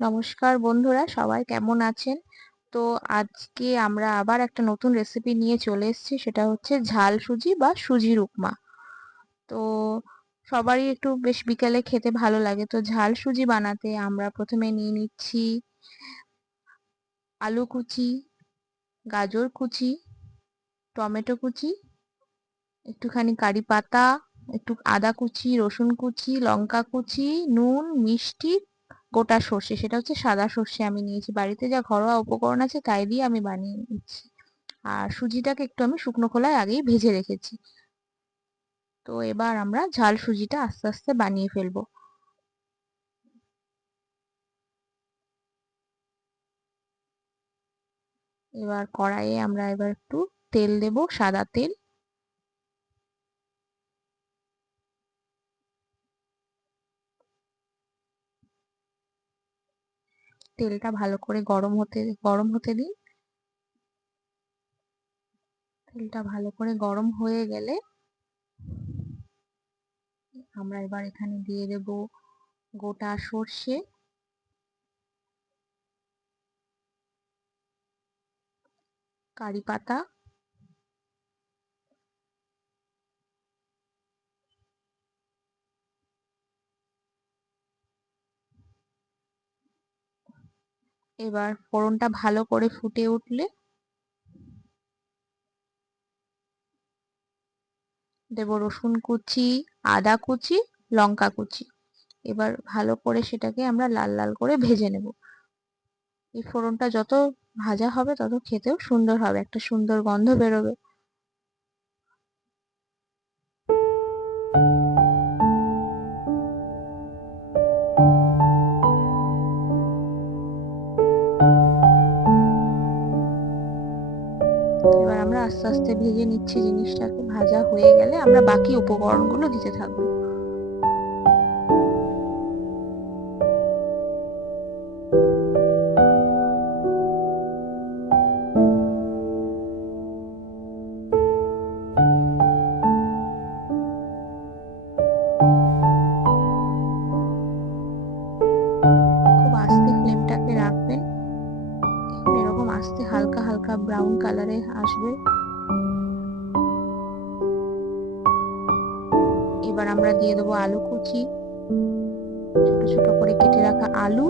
নমস্কার বন্ধুরা, সবাই কেমন আছেন? তো আজকে আমরা আবার একটা নতুন রেসিপি নিয়ে চলে এসেছি, সেটা হচ্ছে ঝাল সুজি বা সুজির উপমা। তো সবারই একটু বেশ বিকেলে খেতে ভালো লাগে। তো ঝাল সুজি বানাতে আমরা প্রথমে নিয়ে নিচ্ছি আলু কুচি, গাজর কুচি, টমেটো কুচি, একটুখানি কারি পাতা, একটু আদা কুচি, রসুন কুচি, লঙ্কা কুচি, নুন, মিষ্টি, গোটা সর্ষে, সেটা হচ্ছে সাদা সর্ষে আমি নিয়েছি। বাড়িতে যা ঘরোয়া উপকরণ আছে তাই দিয়ে আমি বানিয়ে নিচ্ছি। আর সুজিটাকে একটু আমি শুকনো খোলায় আগেই ভেজে রেখেছি। তো এবার আমরা ঝাল সুজিটা আস্তে আস্তে বানিয়ে ফেলবো। এবার কড়াইয়ে আমরা এবার একটু তেল দেব, সাদা তেল। তেলটা ভালো করে গরম হতে দিন। তেলটা ভালো করে গরম হয়ে গেলে আমরা এবার এখানে দিয়ে দেব গোটা সর্ষে, কারি পাতা, এবার ফোড়নটা ভালো করে ফুটে উঠলে দেব রসুন কুচি, আদা কুচি, লঙ্কা কুচি। এবার ভালো করে সেটাকে আমরা লাল লাল করে ভেজে নেব। এই ফোড়নটা যত ভাজা হবে তত খেতেও সুন্দর হবে, একটা সুন্দর গন্ধ বেরোবে। এবার আমরা আস্তে আস্তে ভেজে নিচ্ছি জিনিসটাকে। ভাজা হয়ে গেলে আমরা বাকি উপকরণগুলো দিতে থাকবো। খুব আস্তে ফ্লেমটাকে রাখবেন। এরকম আস্তে হালকা হালকা ব্রাউন কালারে আসবে। এবার আমরা দিয়ে দেবো আলু কুচি, ছোট ছোট করে কেটে রাখা আলু,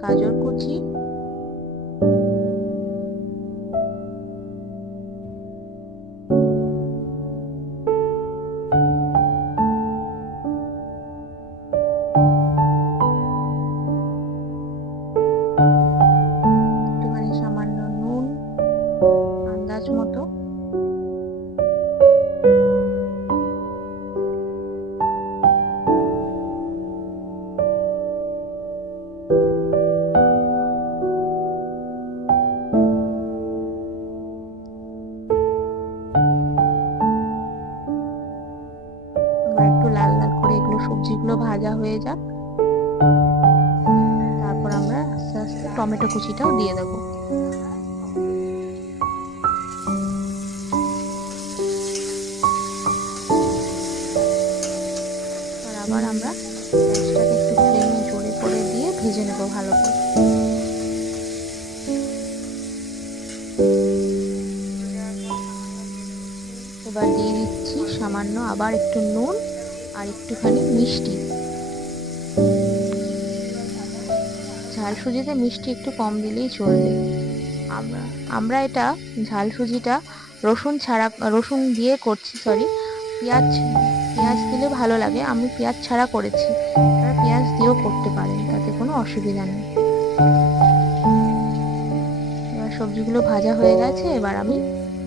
গাজর কুচি, একটুখানি সামান্য নুন আন্দাজ মতো, একটু লাল লাল করে এগুলো সবজিগুলো ভাজা হয়ে যাক। তারপর আমরা আস্তে আস্তে টমেটো কুচিটাও দিয়ে দেবো। আর আবার আমরা গ্যাসটাকে একটু ফ্লেমে জোরে করে দিয়ে ভেজে নেবো ভালো করে। এবার দিয়ে দিচ্ছি সামান্য আবার একটু নুন আর একটুখানি মিষ্টি। ঝাল সুজিতে মিষ্টি একটু কম দিলেই চলবে। আমরা এটা ঝাল সুজিটা রসুন দিয়ে করছি, সরি, পেঁয়াজ পেঁয়াজ দিলে ভালো লাগে, আমি পেঁয়াজ ছাড়া করেছি। আপনারা পেঁয়াজ দিয়েও করতে পারেন, তাতে কোনো অসুবিধা নেই। এবার সবজিগুলো ভাজা হয়ে গেছে, এবার আমি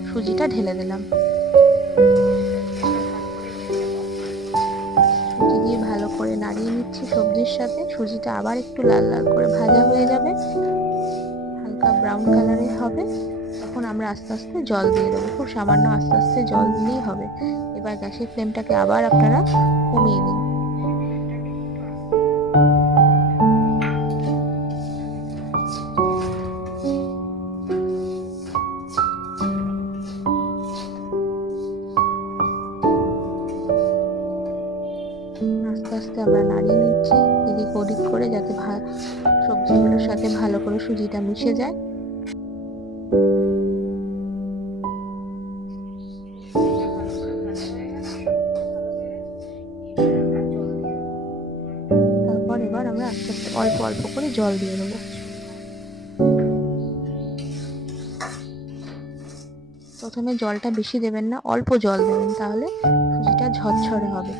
সুজিটা ঢেলে দিলাম। সুজি দিয়ে ভালো করে নাড়িয়ে নিচ্ছি সবজির সাথে। সুজিটা আবার একটু লাল লাল করে ভাজা হয়ে যাবে, হালকা ব্রাউন কালারের হবে, তখন আমরা আস্তে আস্তে জল দিয়ে দেবো। খুব সামান্য আস্তে আস্তে জল দিলেই হবে। এবার গ্যাসের ফ্লেমটাকে আবার আপনারা কমিয়ে দিন। পুরো সুজিটা মিশে যায়। তারপর এবার আমরা আস্তে আস্তে অল্প অল্প করে জল দিয়ে দেবো। প্রথমে জলটা বেশি দেবেন না, অল্প জল দেবেন, তাহলে সুজিটা ঝরঝরে হবে।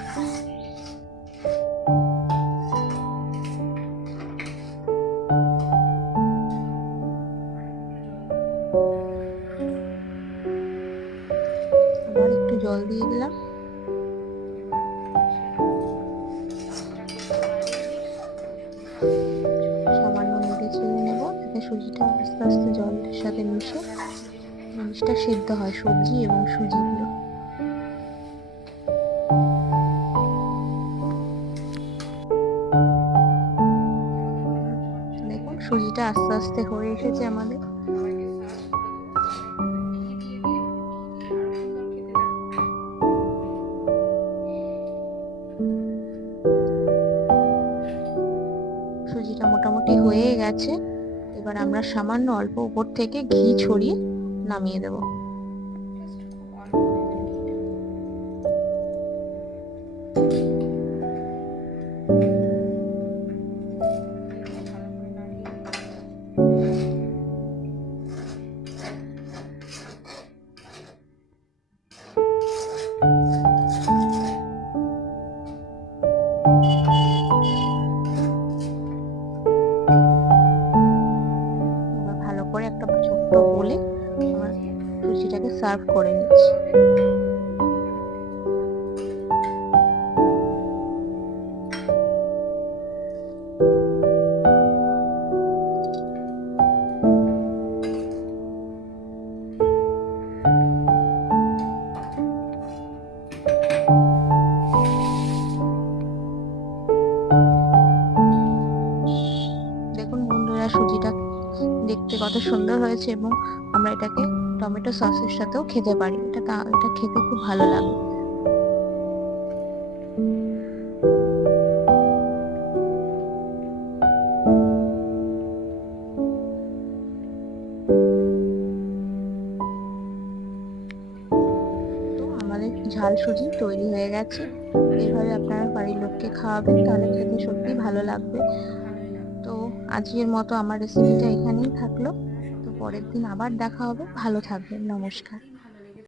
আবার একটু জল দিয়ে দিলাম। সামান্য নেড়ে চেড়ে নেব, যাতে সুজিটা আস্তে আস্তে জলের সাথে মিশে জিনিসটা সিদ্ধ হয়, সবজি এবং সুজিগুলো। দেখুন সুজিটা আস্তে আস্তে হয়ে এসেছে আমাদের। সুজিটা মোটামুটি হয়ে গেছে। এবার আমরা সামান্য অল্প উপর থেকে ঘি ছড়িয়ে নামিয়ে দেব। ভালো করে একটা ছোট্ট বলে আমার সুজিটাকে সার্ভ করে নিচ্ছি। দেখুন বন্ধুরা, সুজিটা দেখতে কত সুন্দর হয়েছে, এবং আমরা এটাকে টমেটো সসের সাথেও খেতে পারি। এটা খেতে খুব ভালো লাগে। তো আমাদের ঝাল সুজি তৈরি হয়ে গেছে। এইভাবে আপনারা বাড়ির লোককে খাওয়াবেন, তাহলে খেতে সত্যি ভালো লাগবে। তো আজকের মতো আমার রেসিপিটা এখানেই থাকলো। তো পরের দিন আবার দেখা হবে। ভালো থাকবেন। নমস্কার।